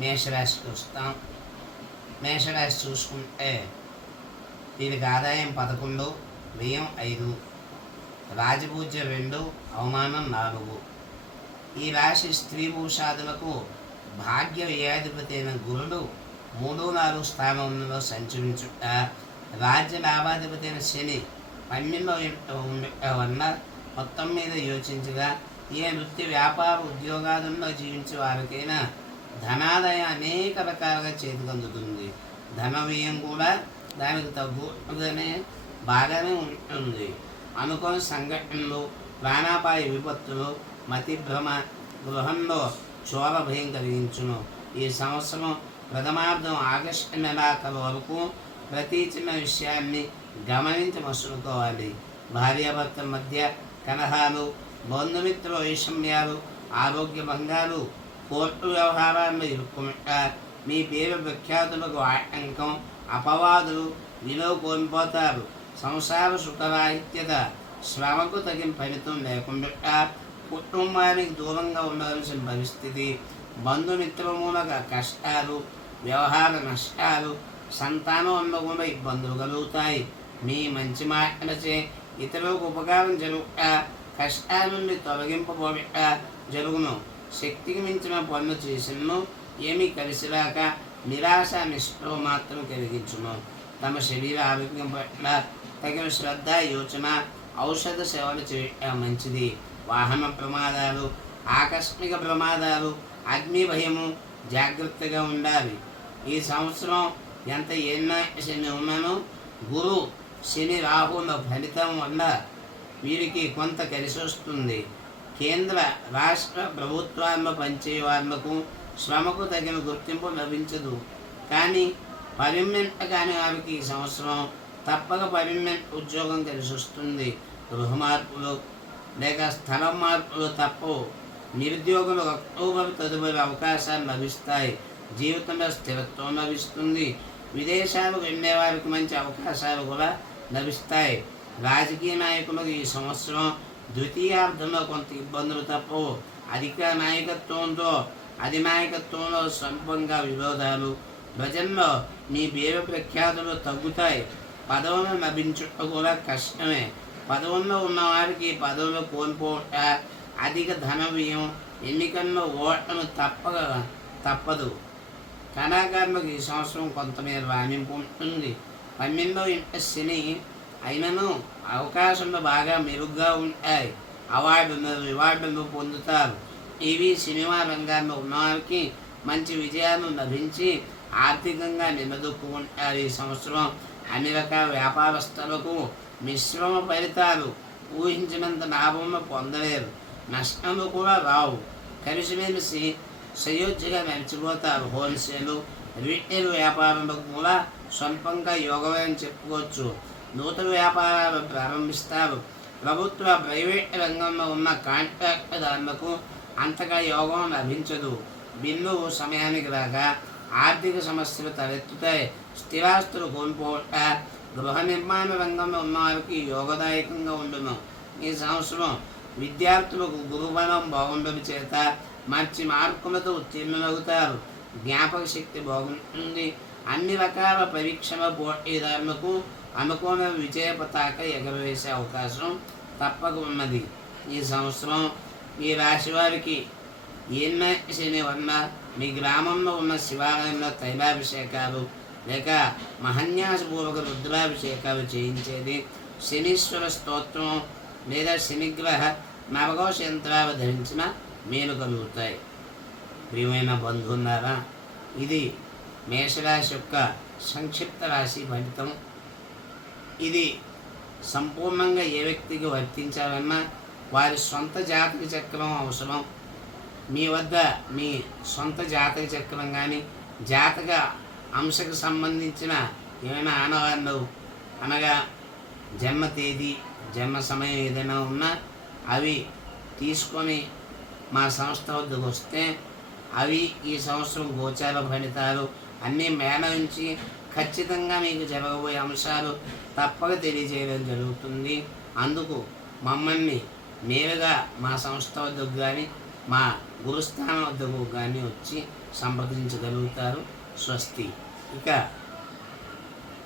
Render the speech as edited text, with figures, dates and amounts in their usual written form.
మేషరాశికి వస్తాం. మేషరాశి చూసుకుంటే దీనికి ఆదాయం 11, వ్యయం 5, రాజపూజ్యం 2, అవమానం 4. ఈ రాశి స్త్రీ పురుషాదులకు భాగ్య వ్యయాధిపతి అయిన గురుడు 3, 4 స్థానంలో సంచరించుట, రాజ్య లాభాధిపతి అయిన శని 12 ఉండటం వల్ల మొత్తం మీద యోచించగా ఏ వృత్తి వ్యాపార ఉద్యోగాలలో జీవించే వారికైనా ధనాదాయం అనేక రకాలుగా చేతికి అందుతుంది. ధన వ్యయం కూడా దానికి తగ్గుతుందనే బాగానే ఉంటుంది. అనుకోని సంఘటనలు, ప్రాణాపాయ విపత్తులు, మతిభ్రమ, గృహంలో చోర భయం కలిగించును. ఈ సంవత్సరం ప్రథమార్థం ఆగస్టు నెలాఖరు వరకు ప్రతి చిన్న విషయాన్ని గమనించి మసులుకోవాలి. భార్యాభర్తల మధ్య కలహాలు, బంధుమిత్రుల వైషమ్యాలు, ఆరోగ్య భంగాలు, కోర్టు వ్యవహారాల్లో ఇరుక్కుట, మీ పేరు ప్రఖ్యాతులకు ఆటంకం, అపవాదులు, విలువ కోల్పోతారు. సంసార సుఖరాహిత్యత, శ్రమకు తగిన ఫలితం లేకుండా కుటుంబానికి దూరంగా ఉండవలసిన పరిస్థితి, బంధుమిత్రుల మూలక కష్టాలు, వ్యవహార నష్టాలు, సంతానం అందకుండా ఇబ్బందులు కలుగుతాయి. మీ మంచి మాటలచే ఇతరులకు ఉపకారం జరుగుట, కష్టాల నుండి తొలగింపబోట జరుగును. శక్తికి మించిన పనులు చేసినను ఏమీ కలిసిరాక నిరాశ నిస్పృహ మాత్రం కలిగించును. తమ శరీర ఆరోగ్యం పట్ల తగిన శ్రద్ధ, యోచన, ఔషధ సేవలు చేయటం మంచిది. వాహన ప్రమాదాలు, ఆకస్మిక ప్రమాదాలు, అగ్ని భయము జాగ్రత్తగా ఉండాలి. ఈ సంవత్సరం ఎంత ఎన్నో శని ఉన్నానో గురు శని రాహుల ఫలితం వల్ల వీరికి కొంత కలిసి వస్తుంది. కేంద్ర రాష్ట్ర ప్రభుత్వాల్లో పనిచే వాళ్లకు శ్రమకు తగిన గుర్తింపు లభించదు. కానీ పర్మనెంట్ కాని వారికి ఈ సంవత్సరం తప్పక పర్మనెంట్ ఉద్యోగం కలిసి వస్తుంది. గృహ మార్పులు లేక స్థలం మార్పులు తప్పవు. నిరుద్యోగులు అక్టోబర్ తదుపరి అవకాశాలు లభిస్తాయి. జీవితంలో స్థిరత్వం లభిస్తుంది. విదేశాలకు వెళ్ళే వారికి మంచి అవకాశాలు కూడా లభిస్తాయి. రాజకీయ నాయకులకు ఈ సంవత్సరం ద్వితీయార్థంలో కొంత ఇబ్బందులు తప్పవు. అధిక నాయకత్వంతో అధినాయకత్వంలో స్వల్పంగా విరోధాలు, ప్రజల్లో మీ పేరు ప్రఖ్యాతులు తగ్గుతాయి. పదవులు లభించుట కూడా కష్టమే. పదవుల్లో ఉన్నవారికి పదవులు కోల్పోవట, అధిక ధన వ్యయం, ఎన్నికల్లో ఓటమి తప్పదు. కళాకారులకు ఈ సంవత్సరం కొంతమేర రాణింపు ఉంటుంది. 12వ ఇంట శని అయినను అవకాశాలు బాగా మెరుగ్గా ఉంటాయి. రివార్డులు పొందుతారు. టీవీ, సినిమా రంగాల్లో ఉన్నవారికి మంచి విజయాలు లభించి ఆర్థికంగా నిలదొక్కుంటారు. ఈ సంవత్సరం అన్ని రకాల వ్యాపారస్తులకు మిశ్రమ ఫలితాలు. ఊహించినంత లాభంలో పొందలేరు, నష్టాలు కూడా రావు. కలిసిమెలిసి సయోధ్యగా నడిచిపోతారు. హోల్సేలు, రీటైల్ వ్యాపారంలో కూడా స్వల్పంగా యోగమని చెప్పుకోవచ్చు. నూతన వ్యాపారాలు ప్రారంభిస్తారు. ప్రభుత్వ, ప్రైవేట్ రంగంలో ఉన్న కాంట్రాక్టుదారులకు అంతగా యోగం లభించదు. బిల్లు సమయానికి రాక ఆర్థిక సమస్యలు తలెత్తుతాయి. స్థిరాస్తులు కోల్పోవట, గృహ నిర్మాణ రంగంలో ఉన్నవారికి యోగదాయకంగా ఉండును. ఈ సంవత్సరం విద్యార్థులకు గురుబలం బాగుండడం చేత మంచి మార్కులతో ఉత్తీర్ణులవుతారు. జ్ఞాపక శక్తి బాగుంటుంది. అన్ని రకాల పరీక్షల పోటీదారులకు అనుకూల విజయ పతాక ఎగరవేసే అవకాశం తప్పక ఉన్నది. ఈ సంవత్సరం ఈ రాశి వారికి ఏమే శని వల్ల మీ గ్రామంలో ఉన్న శివాలయంలో తైలాభిషేకాలు లేక మహన్యాసపూర్వక రుద్రాభిషేకాలు చేయించేది, శనీశ్వర స్తోత్రం లేదా శనిగ్రహ నవకోశ యంత్రాలు ధరించిన మేలు కలుగుతాయి. ప్రియమైన బంధువులారా, ఇది మేషరాశి యొక్క సంక్షిప్త రాశి ఫలితం. ఇది సంపూర్ణంగా ఏ వ్యక్తికి వర్తించాలన్నా వారి సొంత జాతక చక్రం అవసరం. మీ వద్ద మీ సొంత జాతక చక్రం కానీ జాతక అంశకు సంబంధించిన ఏమైనా ఆనవాళ్ళు అనగా జన్మ తేదీ, జన్మ సమయం ఏదైనా ఉన్నా అవి తీసుకొని మా సంస్థ వద్దకు వస్తే అవి ఈ సంవత్సరం గోచార ఫలితాలు అన్నీ మేళవించి ఖచ్చితంగా మీకు జరగబోయే అంశాలు తప్పక తెలియజేయడం జరుగుతుంది. అందుకు మమ్మల్ని నేరుగా మా సంస్థ వద్దకు కానీ మా గురుస్థానం వద్దకు కానీ వచ్చి సంప్రదించగలుగుతారు. స్వస్తి. ఇక